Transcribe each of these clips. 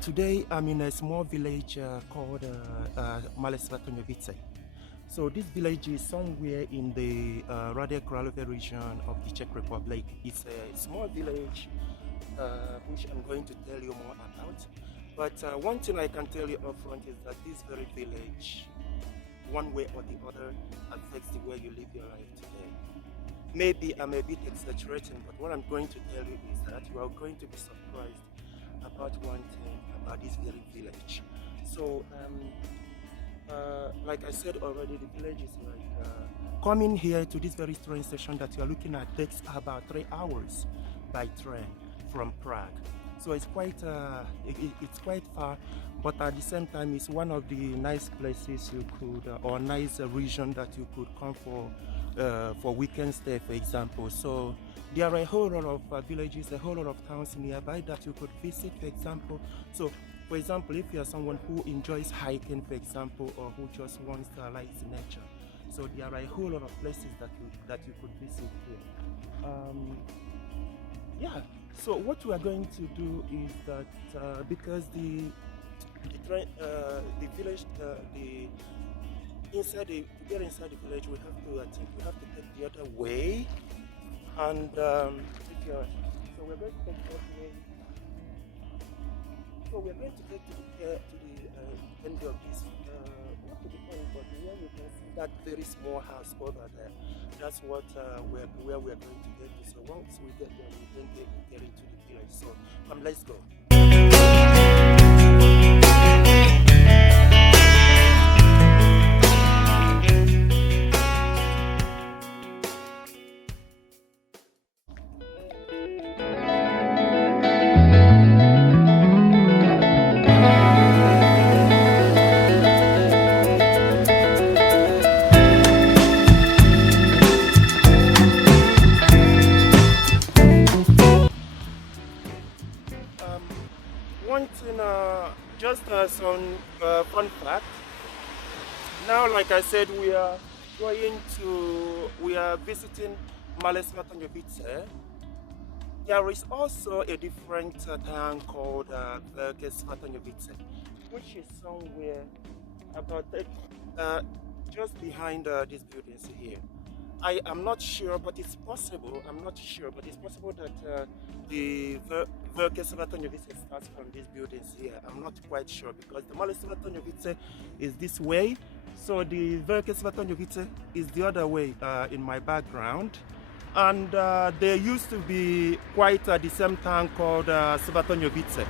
Today I'm in a small village called Male Svatoňovice. So this village is somewhere in the radial region of the Czech Republic. It's a small village which I'm going to tell you more about. But one thing I can tell you up front is that this very village, one way or the other, affects the way you live your life today. Maybe I'm a bit exaggerating, but what I'm going to tell you is that you are going to be surprised about one thing about this very village. So like I said already, the village is like coming here to this very train station that you're looking at takes about 3 hours by train from Prague. So it's quite far, but at the same time it's one of the nice places you could or nice region that you could come for weekend stay, for example. So there are a whole lot of villages, a whole lot of towns nearby that you could visit, for example. So, for example, if you are someone who enjoys hiking, for example, or who just wants to like nature, so there are a whole lot of places that you could visit here. Yeah. So what we are going to do is that because the village, to get inside the village, we have to take the other way. And so we're going to take that way. So we're going to get to the end of this, not to the end, but here we can see that very small house over there. That's what where we're going to get to. So once we get there, we then get into the village. So let's go. Just some fun fact. Now, like I said, we are visiting Male Svatoňovice. There is also a different town called Velké Svatoňovice, which is somewhere about just behind these buildings here. I am not sure, but it's possible. I'm not sure, but it's possible that the Velké Svatoňovice starts from these buildings here. I'm not quite sure because the Malé Svatoňovice is this way, so the Velké Svatoňovice is the other way in my background. And there used to be quite the same town called Svatoňovice,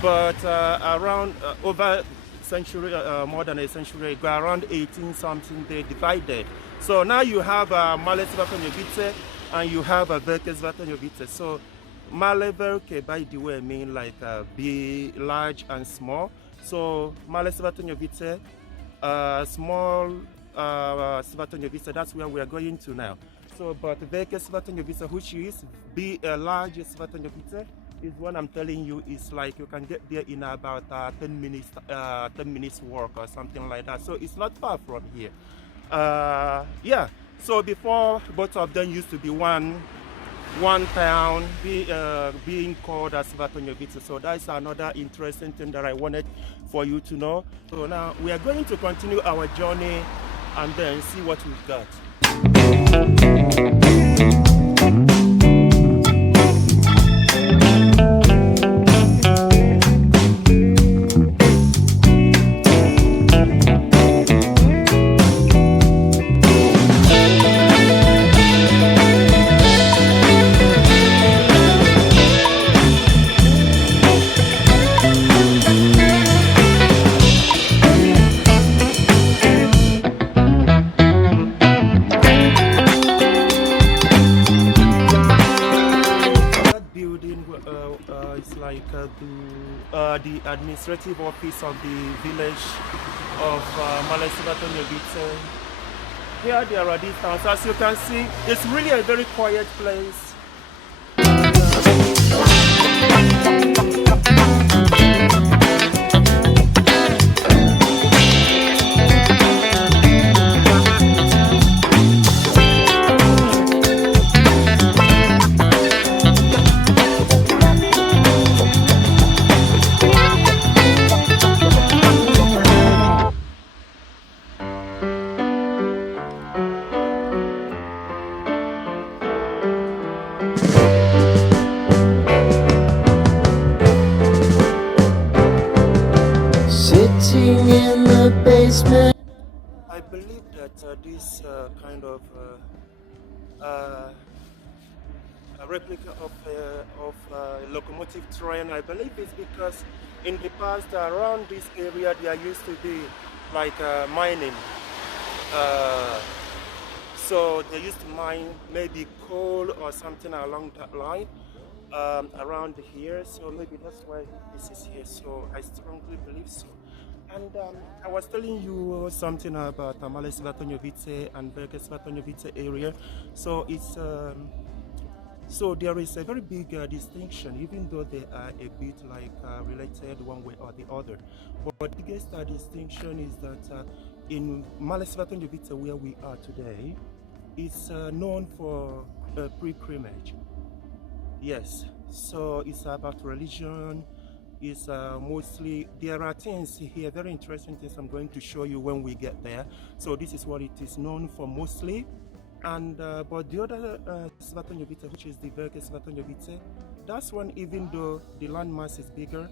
but around over century, more than a century ago, around 18 something, they divided. So now you have Male Svatoňovice and you have Velké Svatoňovice. So Malé Velké, by the way, mean like be large and small. So Male Svatoňovice, small Svatoňovice, that's where we are going to now. So, but Velké Svatoňovice, which is be a large Svatoňovice, is what I'm telling you is like you can get there in about 10 minutes walk or something like that. So it's not far from here. Yeah. So before, both of them used to be one town being called as Svatoňovice. So that's another interesting thing that I wanted for you to know. So now we are going to continue our journey and then see what we've got. The administrative office of the village of Male Svatoňovice. Here there are these towns. As you can see, it's really a very quiet place. I believe that this kind of a replica of locomotive train, I believe it's because in the past around this area there used to be like mining. So they used to mine maybe coal or something along that line around here. So maybe that's why this is here. So I strongly believe so. And I was telling you something about Male Svatoňovice and Velké Svatoňovice area. So it's so there is a very big distinction, even though they are a bit like related one way or the other. But the biggest distinction is that in Male Svatoňovice, where we are today, it's known for pilgrimage. Yes, so it's about religion. Is mostly, there are things here, very interesting things I'm going to show you when we get there. So this is what it is known for mostly. And but the other Svatoňovice, which is the Velké Svatoňovice, that's one, even though the landmass is bigger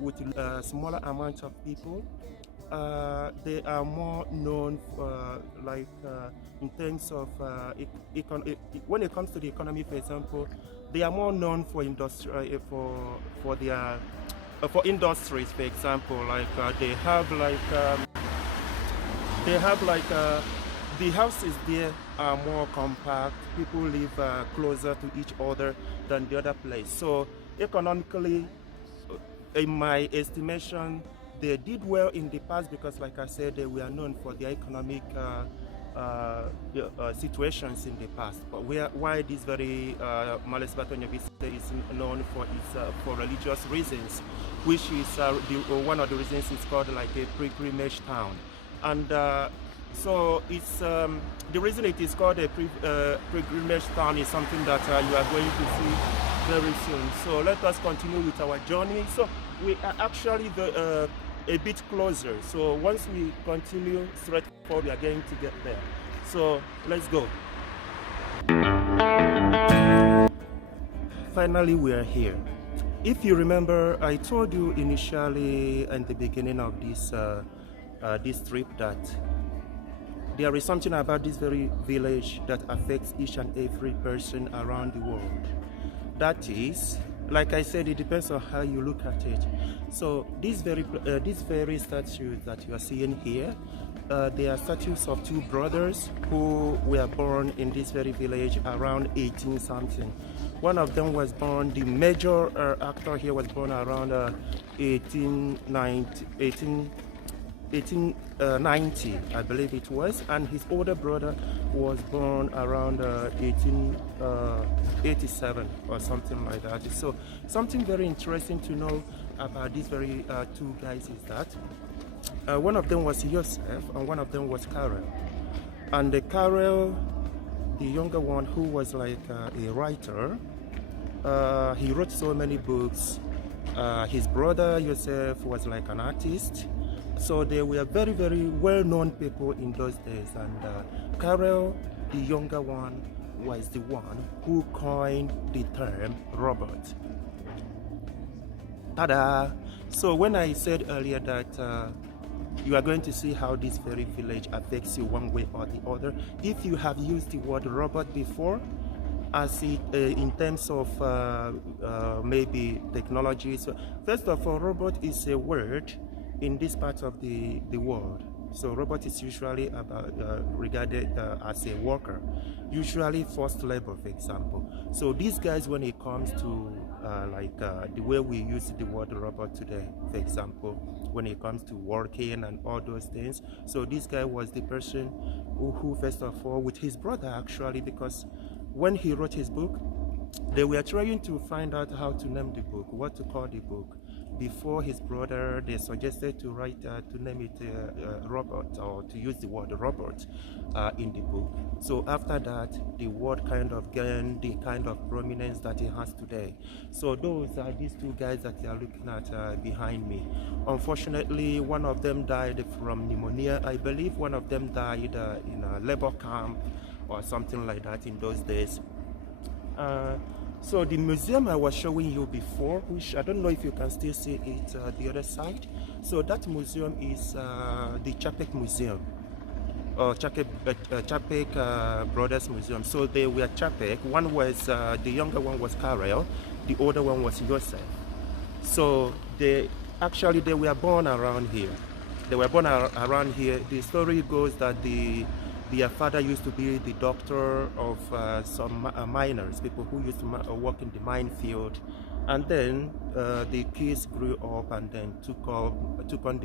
with a smaller amount of people, they are more known for like in terms of when it comes to the economy, for example, they are more known for industry for their for industries, for example, like they have the houses there are more compact. People live closer to each other than the other place. So economically, in my estimation, they did well in the past because, like I said, they were known for their economic situations in the past. But why this very Male Svatoňovice is known for its for religious reasons, which is one of the reasons it's called like a pilgrimage town. And so it's the reason it is called a pilgrimage town is something that you are going to see very soon. So let us continue with our journey. So we are actually a bit closer. So once we continue straight forward, we are going to get there. So let's go. Finally, we are here. If you remember, I told you initially in the beginning of this trip that there is something about this very village that affects each and every person around the world. That is, like I said, it depends on how you look at it. So these very statues that you are seeing here, they are statues of two brothers who were born in this very village around 18 something. One of them was born, the major actor here was born around 1890, I believe it was, and his older brother was born around 1887 or something like that. So something very interesting to know about these very two guys is that one of them was Josef and one of them was Karel. And Karel, the younger one, who was like a writer, he wrote so many books. His brother Josef was like an artist. So they were very, very well-known people in those days. And Karel, the younger one, was the one who coined the term robot. Ta-da! So when I said earlier that you are going to see how this very village affects you one way or the other, if you have used the word robot before, as it in terms of maybe technology. So first of all, robot is a word in this part of the world. So robot is usually regarded as a worker, usually forced labor, for example. So these guys, when it comes to the way we use the word robot today, for example, when it comes to working and all those things. So this guy was the person who first of all, with his brother actually, because when he wrote his book, they were trying to find out how to name the book, what to call the book. Before his brother, they suggested to write, to name it robot, or to use the word robot in the book. So after that, the word kind of gained the kind of prominence that it has today. So those are these two guys that you are looking at behind me. Unfortunately, one of them died from pneumonia. I believe one of them died in a labor camp or something like that in those days. So the museum I was showing you before, which I don't know if you can still see it the other side. So that museum is the Capek Museum, or Čapek Brothers Museum. So they were Čapek. One was, the younger one was Karel, the older one was Josef. So they were born around here. They were born around here. The story goes that their father used to be the doctor of some miners, people who used to work in the mine field. And then the kids grew up and then took on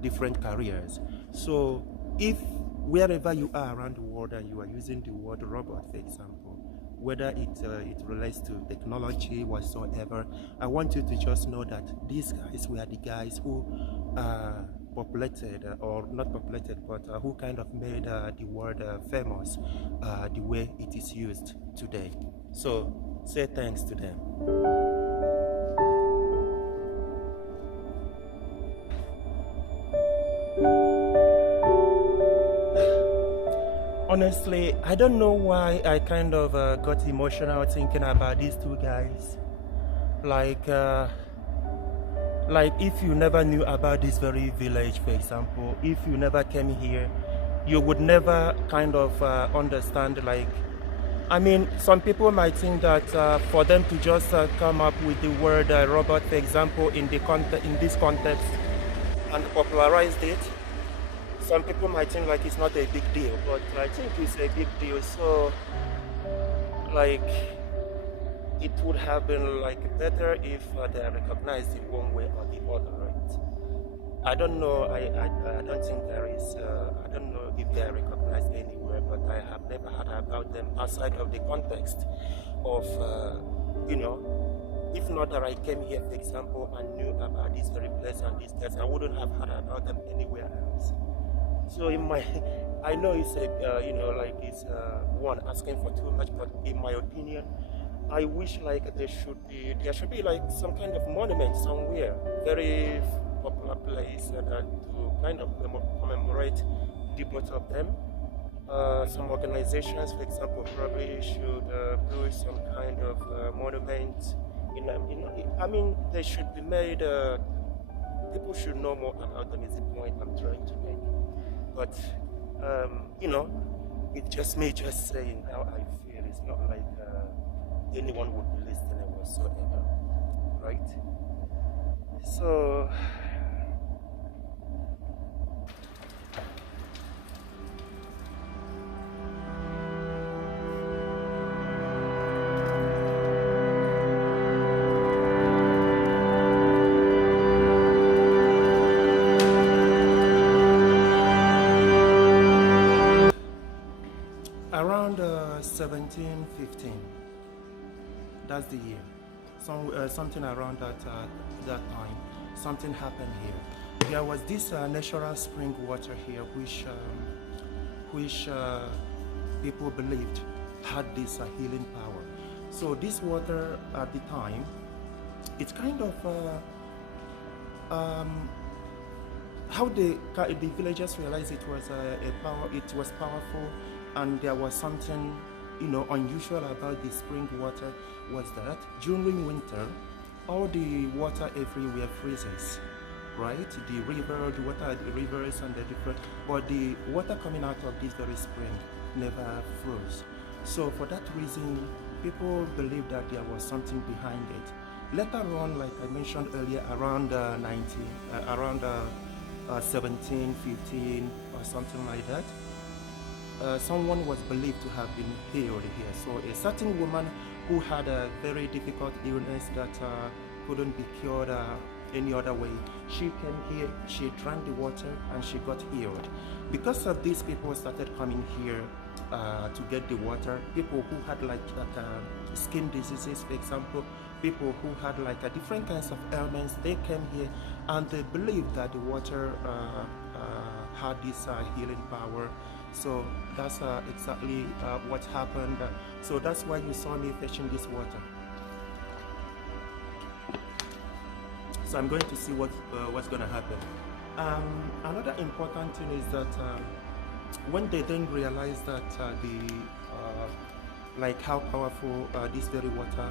different careers. So if wherever you are around the world and you are using the word robot, for example, whether it relates to technology whatsoever, I want you to just know that these guys were the guys who populated, or not populated, but who kind of made the word famous the way it is used today. So say thanks to them. Honestly, I don't know why I kind of got emotional thinking about these two guys. Like if you never knew about this very village, for example, if you never came here, you would never kind of understand. Like, I mean, some people might think that for them to just come up with the word robot, for example, in this context, and popularized it, some people might think like it's not a big deal, but I think it's a big deal. So, like, it would have been like better if they are recognized in one way or the other, right? I don't know. I don't think there is. I don't know if they are recognized anywhere, but I have never heard about them outside of the context of, you know. If not that I came here, for example, and knew about this very place and this place, I wouldn't have heard about them anywhere else. So in my, I know it's a, you know, like it's one asking for too much, but in my opinion, I wish like there should be like some kind of monument somewhere, very popular place to kind of commemorate the both of them. Some organizations, for example, probably should build some kind of monument. I mean, they should be made. People should know more about them. Is the point I'm trying to make. But you know, it's just me just saying how I feel. It's not like anyone would be listening whatsoever, right? So around 1715, that's the year. Something around that time, something happened here. There was this natural spring water here, which people believed had this healing power. So this water at the time, it's kind of how the villagers realized it was it was powerful, and there was something, you know, unusual about the spring water. Was that during winter, all the water everywhere freezes, right? The rivers and the different, but the water coming out of this very spring never froze. So for that reason, people believed that there was something behind it. Later on, like I mentioned earlier, around 1715 or something like that, someone was believed to have been healed here. So a certain woman who had a very difficult illness that couldn't be cured any other way, she came here, she drank the water, and she got healed. Because of this, people started coming here to get the water. People who had like skin diseases, for example, people who had like different kinds of ailments, they came here and they believed that the water had this healing power. So that's exactly what happened. So that's why you saw me fetching this water. So I'm going to see what's going to happen. Another important thing is that when they then realized that like how powerful this very water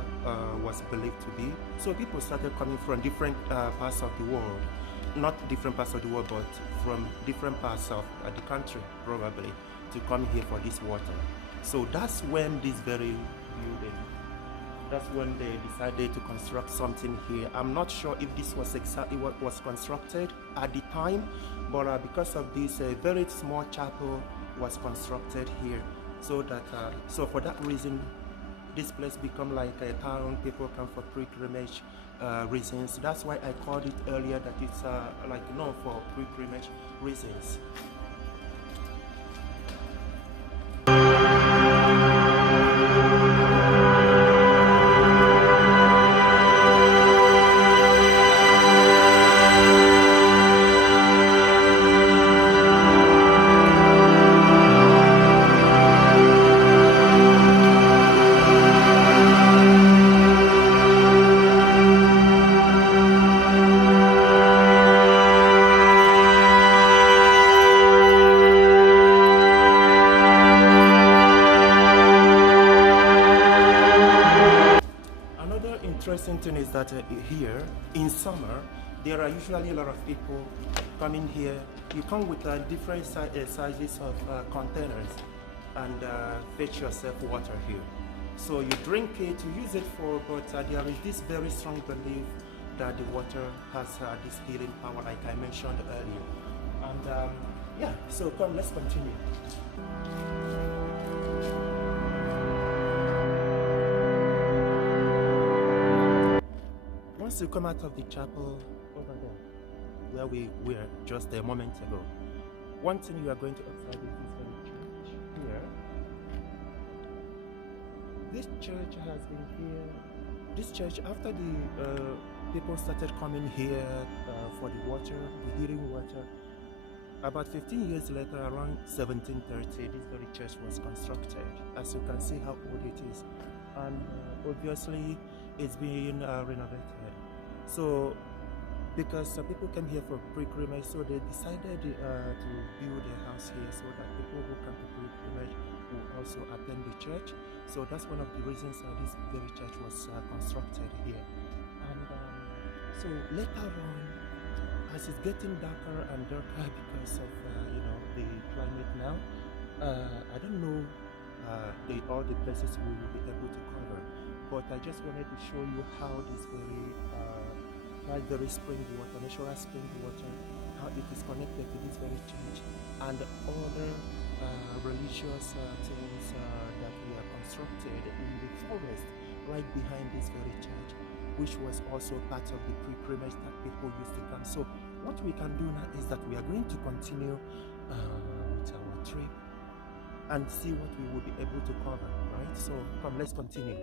was believed to be, so people started coming from different parts of the world not different parts of the world, but from different parts of the country, probably, to come here for this water. So that's when this very building, that's when they decided to construct something here. I'm not sure if this was exactly what was constructed at the time, but because of this, a very small chapel was constructed here. So that, so for that reason, this place become like a town. People come for pilgrimage reasons. That's why I called it earlier that it's like known for pilgrimage reasons. Interesting thing is that here in summer there are usually a lot of people coming here. You come with different sizes of containers and fetch yourself water here. So you drink it, you use it for, but there is this very strong belief that the water has this healing power, like I mentioned earlier. And yeah, so come, let's continue. Once you come out of the chapel over there, where we were just a moment ago, one thing you are going to observe is this very church here. This church has been here. This church, after the people started coming here for the water, the healing water, about 15 years later, around 1730, this very church was constructed. As you can see how old it is. And obviously, it's being renovated. So, because people came here for pilgrimage, so they decided to build a house here so that people who come to pilgrimage will also attend the church. So that's one of the reasons this very church was constructed here. And so later on, as it's getting darker and darker because of you know, the climate now, I don't know all the places we will be able to cover, but I just wanted to show you how this very spring water, natural spring water, how it is connected to this very church and other religious things that we are constructed in the forest right behind this very church, which was also part of the pilgrimage that people used to come. So what we can do now is that we are going to continue with our trip and see what we will be able to cover, right? So come, let's continue.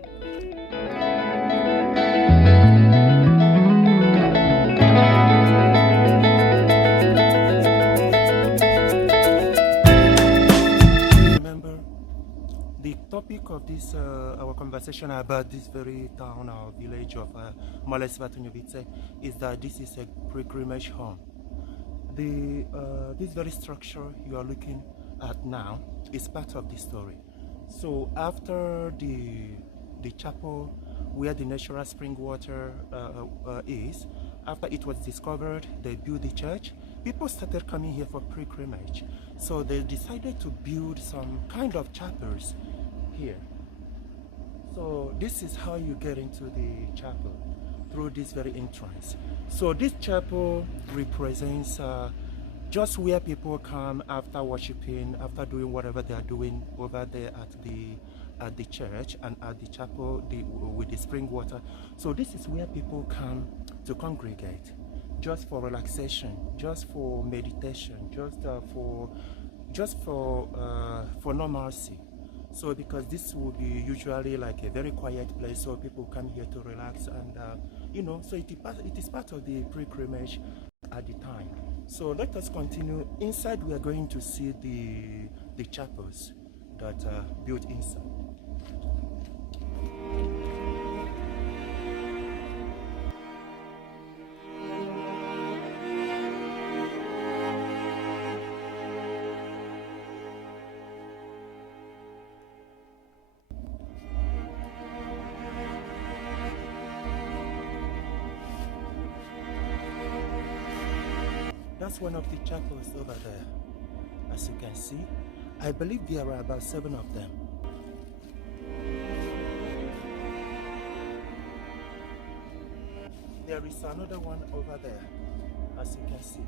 Remember, the topic of this our conversation about this very town or village of Male Svatoňovice is that this is a pilgrimage home. This very structure you are looking at now is part of the story. So after the chapel where the natural spring water is, after it was discovered, they built the church. People started coming here for pilgrimage, so they decided to build some kind of chapels here. So this is how you get into the chapel, through this very entrance. So this chapel represents just where people come after worshiping, after doing whatever they are doing over there at the church and at the chapel with the spring water. So this is where people come to congregate, just for relaxation, just for meditation, just for normalcy. So because this will be usually like a very quiet place, so people come here to relax and you know, so it is part of the pilgrimage at the time. So let us continue. Inside we are going to see the chapels that are built inside. that's one of the chapels over there. As you can see, I believe there are about 7 of them. There is another one over there, as you can see.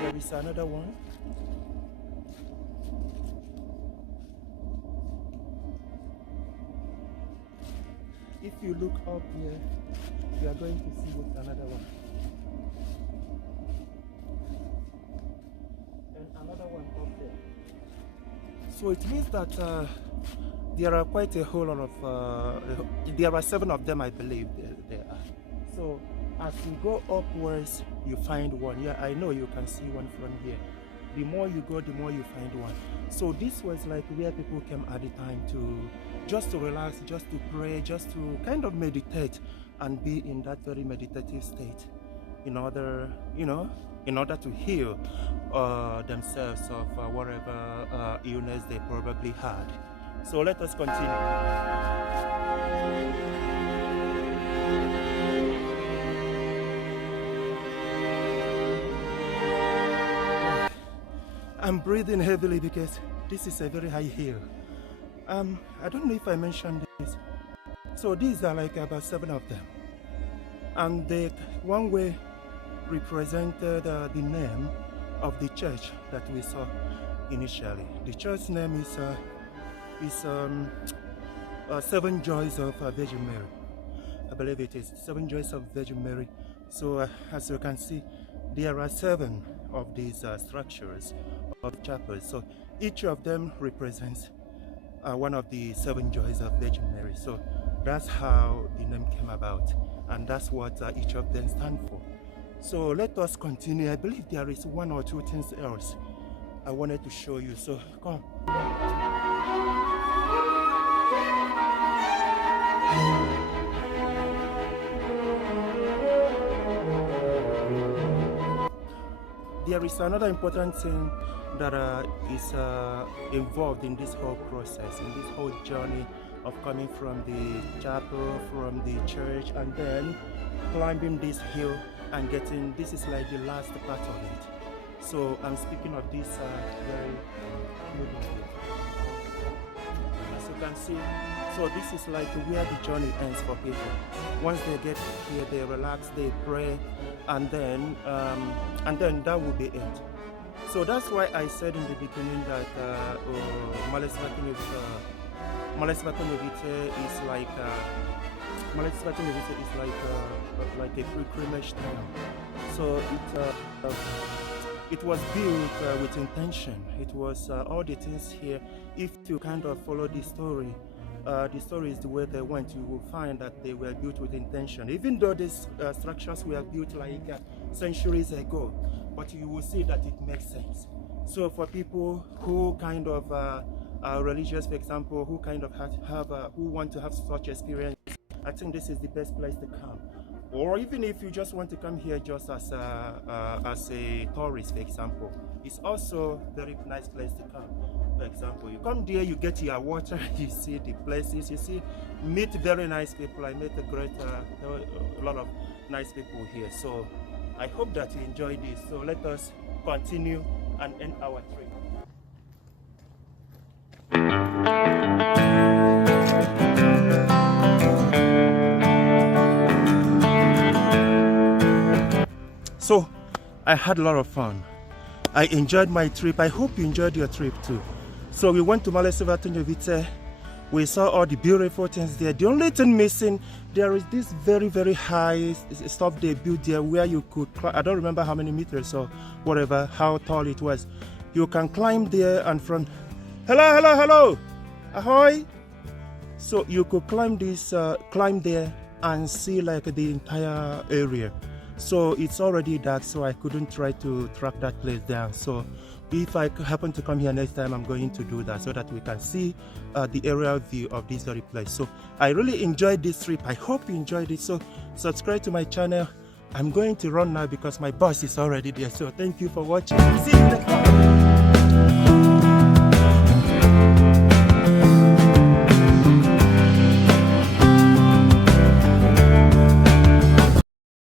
There is another one. If you look up here, you are going to see another one. And another one up there. So it means that there are quite a whole lot of, there are 7 of them, I believe there are. So as you go upwards, you find one. Yeah, I know you can see one from here. The more you go, the more you find one. So this was like where people came at the time just to relax, just to pray, just to kind of meditate and be in that very meditative state in order, in order to heal themselves of whatever illness they probably had. So let us continue. I'm breathing heavily because this is a very high hill. I don't know if I mentioned this. So these are like about 7 of them. And the one way represented the name of the church that we saw initially. The church name is 7 Joys of Virgin Mary. I believe it is 7 Joys of Virgin Mary. So as you can see, there are 7 of these structures of chapels. So each of them represents one of the 7 Joys of Virgin Mary. So that's how the name came about, and that's what each of them stand for. So let us continue. I believe there is 1 or 2 things else I wanted to show you. So come. There is another important thing that is involved in this whole process, in this whole journey of coming from the chapel, from the church, and then climbing this hill and getting, this is like the last part of it. So I'm speaking of this very moving hill. As you can see, so this is like where the journey ends for people. Once they get here, they relax, they pray, and then that will be it. So that's why I said in the beginning that Male Svatoňovice is like like a pilgrimage town. So it was built with intention. It was all the things here. If you kind of follow the story is the way they went, you will find that they were built with intention. Even though these structures were built like centuries ago, but you will see that it makes sense. So for people who kind of are religious, for example, who kind of who want to have such experience, I think this is the best place to come. Or even if you just want to come here just as a tourist, for example, it's also a very nice place to come. For example, you come there, you get your water, you see the places, you meet very nice people. I met a lot of nice people here. So I hope that you enjoy this. So let us continue and end our trip. So I had a lot of fun. I enjoyed my trip. I hope you enjoyed your trip too. So we went to Male Svatoňovice. We saw all the beautiful things there. The only thing missing, there is this very, very high stuff they built there where you could, I don't remember how many meters or whatever, how tall it was. You can climb there and from, hello, ahoy. So you could climb there and see like the entire area. So it's already dark, so I couldn't try to track that place down. So if I happen to come here next time, I'm going to do that so that we can see the aerial view of this very place. So I really enjoyed this trip. I hope you enjoyed it. So subscribe to my channel. I'm going to run now because my boss is already there. So thank you for watching. See you next time.